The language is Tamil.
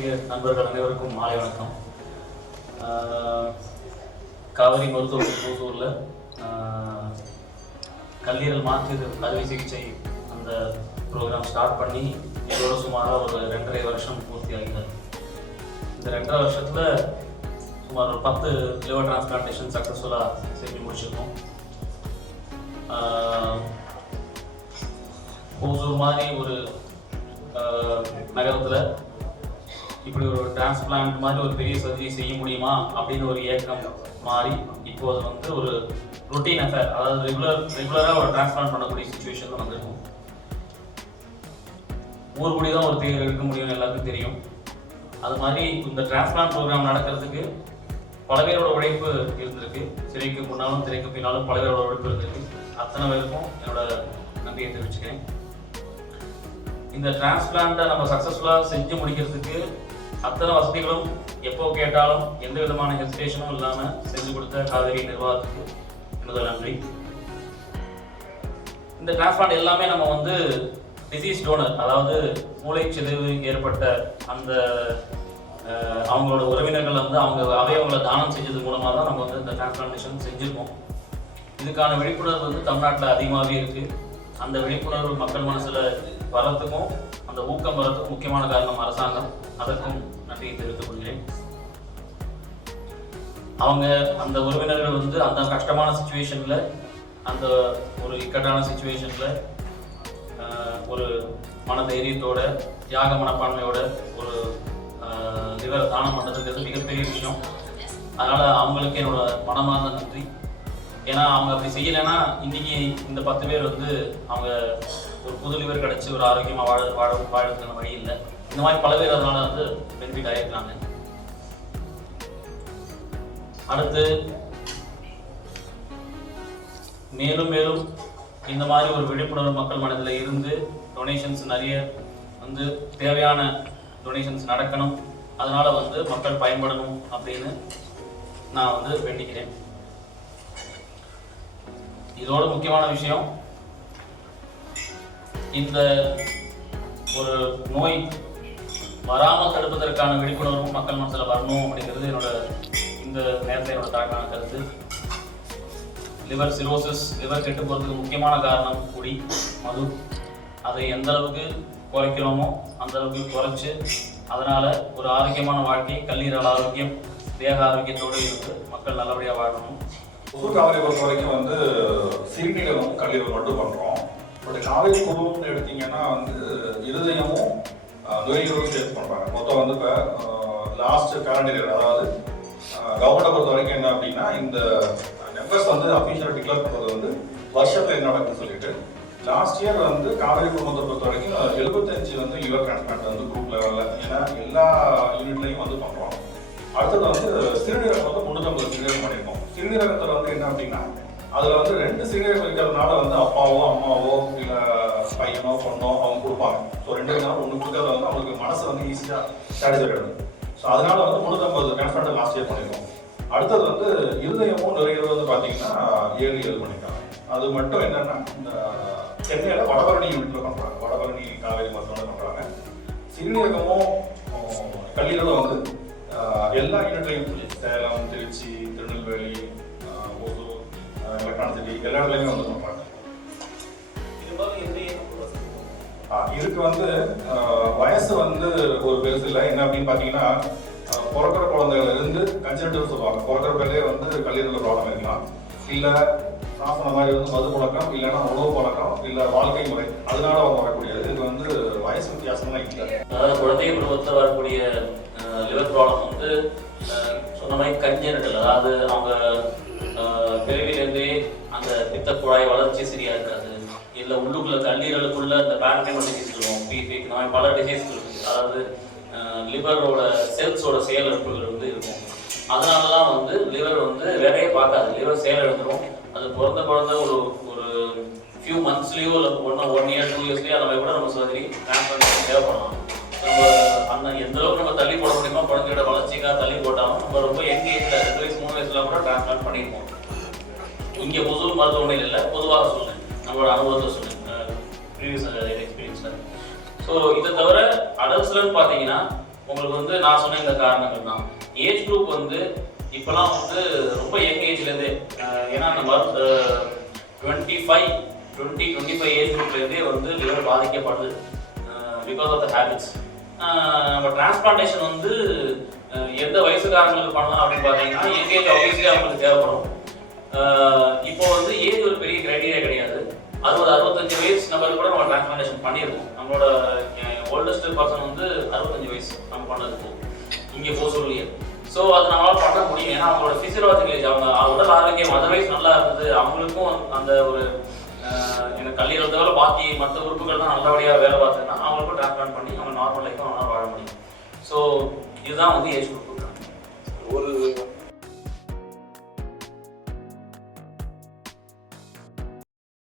ஆசிரியர் நண்பர்கள் அனைவருக்கும் மாலை வணக்கம். காவிரி மருத்துவமனை பூசூரில் கல்லீரல் மாற்று அறுவை சிகிச்சை அந்த ப்ரோக்ராம் ஸ்டார்ட் பண்ணி இதோட சுமாராக ஒரு 2.5 வருஷம் பூர்த்தி ஆகிறது. இந்த 2.5 வருஷத்தில் சுமார் ஒரு 10 லிவர் டிரான்ஸ்பிளான்டேஷன் சக்ஸஸ்ஃபுல்லாக செஞ்சு முடிச்சிருக்கோம். பூசூர் மாதிரி ஒரு நகரத்தில் இப்படி ஒரு டிரான்ஸ்பிளான்ட் மாதிரி ஒரு பெரிய சர்ஜரி செய்ய முடியுமா அப்படின்னு ஒரு ஏக்கம் மாறி இப்போது வந்து ஒரு ரொட்டீன் அஃபேர், அதாவது ரெகுலராக ஒரு டிரான்ஸ்பிளான்ட் பண்ணக்கூடிய சுச்சுவேஷனில் வந்திருக்கும். ஊர் கூடி தான் ஒரு தேர் எடுக்க முடியும்னு எல்லாருக்கும் தெரியும். அது மாதிரி இந்த டிரான்ஸ்பிளான்ட் ப்ரோக்ராம் நடக்கிறதுக்கு பல பேரோட உழைப்பு இருந்திருக்கு. திரைக்கு முன்னாலும் திரைக்கு பின்னாலும் பல பேரோட உழைப்பு இருந்திருக்கு. அத்தனை பேருக்கும் என்னோட நன்றியை தெரிவிச்சுக்கிறேன். இந்த டிரான்ஸ்பிளான்ட்டை நம்ம சக்ஸஸ்ஃபுல்லாக செஞ்சு முடிக்கிறதுக்கு அத்தனை வசதிகளும் எப்போ கேட்டாலும் எந்த விதமான ஹெசிடேஷனும் இல்லாமல் செஞ்சு கொடுத்த காவேரி நிர்வாகத்துக்கு என்னோட நன்றி. இந்த டிரான்ஸ்பிளான்ட் எல்லாமே நம்ம வந்து டிசீஸ் டோனர், அதாவது மூளைச்சிதைவு ஏற்பட்ட அந்த அவங்களோட உறவினர்கள் வந்து அவங்க அவயவங்களை தானம் செஞ்சது மூலமாக தான் நம்ம வந்து இந்த டிரான்ஸ்பிளான்டேஷன் செஞ்சுருக்கோம். இதுக்கான விழிப்புணர்வு வந்து தமிழ்நாட்டில் அதிகமாகவே இருக்குது. அந்த விழிப்புணர்வு மக்கள் மனசில் வரத்துக்கும் அந்த ஊக்கம் வரத்துக்கும் முக்கியமான காரணம் அரசாங்கம். அதற்கும் நன்றியை தெரிவித்துக் கொள்கிறேன். அவங்க அந்த உறவினர்கள் வந்து அந்த கஷ்டமான சுச்சுவேஷனில், அந்த ஒரு இக்கட்டான சுச்சுவேஷனில் ஒரு மன தைரியத்தோட தியாக மனப்பான்மையோட ஒரு லிவர் தானம் பண்ணுறதுங்கிறது மிகப்பெரிய விஷயம். அதனால் அவங்களுக்கு என்னோட மனமார்ந்த நன்றி. ஏன்னா அவங்க அப்படி செய்யலைன்னா இன்னைக்கு இந்த 10 பேர் வந்து அவங்க ஒரு புது லிவர் கிடச்சி ஒரு ஆரோக்கியமாக வாழறதுக்கான வழி இல்லை. இந்த மாதிரி பல பேர் அதனால வந்து பெனிஃபிட் ஆகிருக்காங்க. அடுத்து மேலும் மேலும் இந்த மாதிரி ஒரு விழிப்புணர்வு மக்கள் மனதில் இருந்து டொனேஷன்ஸ் நிறைய வந்து தேவையான டொனேஷன்ஸ் நடக்கணும். அதனால வந்து மக்கள் பயன்படணும் அப்படின்னு நான் வந்து வேண்டிக்கிறேன். இதோட முக்கியமான விஷயம், இந்த ஒரு நோய் வராமல் தடுப்பதற்கான விழிப்புணர்வும் மக்கள் மனசில் வரணும் அப்படிங்கிறது என்னோட இந்த நேரத்தில் என்னோட தாழ்மையான கருத்து. லிவர் சிரோசிஸ், லிவர் கெட்டு போகிறதுக்கு முக்கியமான காரணம் குடி, மது. அதை எந்த அளவுக்கு குறைக்கிறோமோ அந்த அளவுக்கு குறைச்சி அதனால் ஒரு ஆரோக்கியமான வாழ்க்கை, கல்லீரல் ஆரோக்கியம், தேக ஆரோக்கியத்தோடு இருந்து மக்கள் நல்லபடியாக வாழணும். புது காவேரி பொறுத்த வரைக்கும் வந்து சிறுநீரகமும் கல்லீரல் மட்டும் பண்ணுறோம். பட் காவேரி குழுன்னு எடுத்தீங்கன்னா வந்து இருதயமும் நுரையீரலும் சேர்த்து பண்ணுறாங்க. மொத்தம் வந்து இப்போ லாஸ்ட் கேலண்டர் இயர், அதாவது கவர்மெண்ட்டை பொறுத்த வரைக்கும் என்ன அப்படின்னா, இந்த நம்பர்ஸ் வந்து அஃபீஷியலாக டிக்ளேர் பண்ணுறது வந்து வருஷத்தில் என்ன நடக்குதுன்னு சொல்லிட்டு லாஸ்ட் இயர் வந்து காவேரி குடும்பத்தை பொறுத்த வரைக்கும் 75 வந்து லிவர் டிரான்ஸ்பிளான்ட் வந்து குரூப் லெவலில், ஏன்னா எல்லா யூனிட்லையும் வந்து பண்ணுறோம். அடுத்தது வந்து சிறுநீரகம் வந்து 350 சிறுநீரகம் பண்ணியிருக்கோம். சிறுநீரகத்தில் வந்து என்ன அப்படின்னா, அதில் வந்து 2 சிறுநீரகம் இருக்கிறதுனால வந்து அப்பாவோ அம்மாவோ இல்லை பையனோ பொண்ணோ அவங்க கொடுப்பாங்க. ஸோ 2 இருந்தாலும் 1 கொடுக்கறத வந்து அவங்களுக்கு மனசு வந்து ஈஸியாக சாட்டிஸ்ஃபைட் ஆகிடும். ஸோ அதனால வந்து 350 டிரான்ஸ்பிளான்ட் லாஸ்ட் இயர் பண்ணியிருக்கோம். அடுத்தது வந்து இருதயமும் நுரையீரலும் வந்து பார்த்தீங்கன்னா 7 பண்ணியிருக்காங்க. அது மட்டும் என்னன்னா, இந்த சென்னையில் வடபழனி யூனிட்ல பண்ணுறாங்க, வடபழனி காவேரி மருத்துவமனை பண்ணுறாங்க. சிறுநீரகமும் கல்லீரலும் வந்து எல்லா யூனிட்லையும், சேலம், திருச்சி, திருநெல்வேலி, ஓசூர், எலக்ட்ரானிசிட்டி எல்லா இடத்துலையுமே வந்து பண்ணுறாங்க. இதுக்கு வந்து வயசு வந்து ஒரு பெருசு இல்லை. என்ன அப்படின்னு பார்த்தீங்கன்னா, பிறக்கிற குழந்தைகள் இருந்து கன்ஜென்டிவ் சொல்லுவாங்க. பிறக்கிற பேர்லேயே வந்து கல்லீரல் ப்ராப்ளம் இருக்கலாம், இல்லை சாசன மாதிரி வந்து மது பழக்கம், இல்லைன்னா உணவு பழக்கம், இல்லை வாழ்க்கை முறை, அதனால அவங்க வரக்கூடியது. இது வந்து வயசு வித்தியாசம்லாம் இல்லை. அதாவது குழந்தை பருவத்தில் வரக்கூடிய லிவர் ப்ராப்ளம் வந்து சொன்ன மாதிரி கன்ஜெனிட்டல், அதாவது அவங்க பிறவிலேருந்தே அந்த பித்த குழாய் வளர்ச்சி சரியா இருக்காது, இல்லை உள்ளுக்குள்ள கல்லீரலுக்குள்ள இந்த பேரண்டைமல் டிசீஸ் இருக்கும், பிபிக், இந்த மாதிரி பல டிசீஸ் இருக்குது. அதாவது லிவரோட செல்ஸோட செயலிழப்புகள் வந்து இருக்கும். அதனால தான் வந்து லிவர் வந்து வேலையே பார்க்காது, லிவர் செயலிழந்துடும். அது பிறந்த ஒரு ஃபியூ மந்த்ஸ்லேயோ இல்லை 1 year 2 yearsலேயோ அந்த மாதிரி கூட நம்ம சர்ஜரி டிரான்ஸ்பிளான்டேஷன் தேவைப்படலாம். நம்ம அந்த எந்த அளவுக்கு நம்ம தள்ளி போட முடியுமோ குழந்தையோட வளர்ச்சிக்காக தள்ளி போட்டாலும் நம்ம ரொம்ப யங் ஏஜில் 2 வயசு 3 வயசுல கூட டிரான்ஸ்பிளான்ட் பண்ணியிருக்கோம். இங்கே புது மருத்துவமனையில் இல்லை, பொதுவாக சொன்னேன், நம்மளோட அனுபவத்தை சொன்னேன், ப்ரீவியஸ் எக்ஸ்பீரியன்ஸில். ஸோ இதை தவிர அடல்ட்ஸ்லன்னு பார்த்தீங்கன்னா உங்களுக்கு வந்து நான் சொன்ன இந்த காரணங்கள் தான். ஏஜ் குரூப் வந்து இப்போலாம் வந்து ரொம்ப யங் ஏஜ்லேருந்தே, ஏன்னா நம்ம 25 ஏஜ் குரூப்லேருந்தே வந்து லிவர் பாதிக்கப்படுது பிகாஸ் ஆஃப் த ஹேபிட்ஸ். நம்ம டிரான்ஸ்பிளான்டேஷன் வந்து எந்த வயசுக்காரங்களுக்கு பண்ணலாம் அப்படின்னு பார்த்தீங்கன்னா யங் ஏஜ் ஆப்வியஸ்லி அவங்களுக்கு தேவைப்படும். இப்போ வந்து ஏஜ் ஒரு பெரிய கிரைட்டீரியா கிடையாது. அது ஒரு 65 வயசு நபர் கூட நம்ம டிரான்ஸ்பிளான்டேஷன் பண்ணியிருக்கோம். நம்மளோட ஓல்டஸ்ட் பர்சன் வந்து 65 வயசு நம்ம பண்ணதுக்கு இங்கே போசூர்லேயே. ஸோ அது நம்மளால் பண்ண முடியும். ஏன்னா அவங்களோட ஃபிசியலாஜிக்கல் ஏஜ், அவங்க உடல் ஆரோக்கியம் அதர்வைஸ் நல்லா இருந்தது, அவங்களுக்கும் அந்த ஒரு எனக்கு கல்லீரல் தவிர பாக்கி மற்ற உறுப்புகள் தான் நல்லபடியாக வேலை பார்த்ததுன்னா அவங்களுக்கும் டிரான்ஸ்பிளான்ட் பண்ணி அவங்க நார்மல் லைஃப் அவங்களால வாழ முடியும். ஸோ இதுதான் வந்து ஏஜ் குரூப்.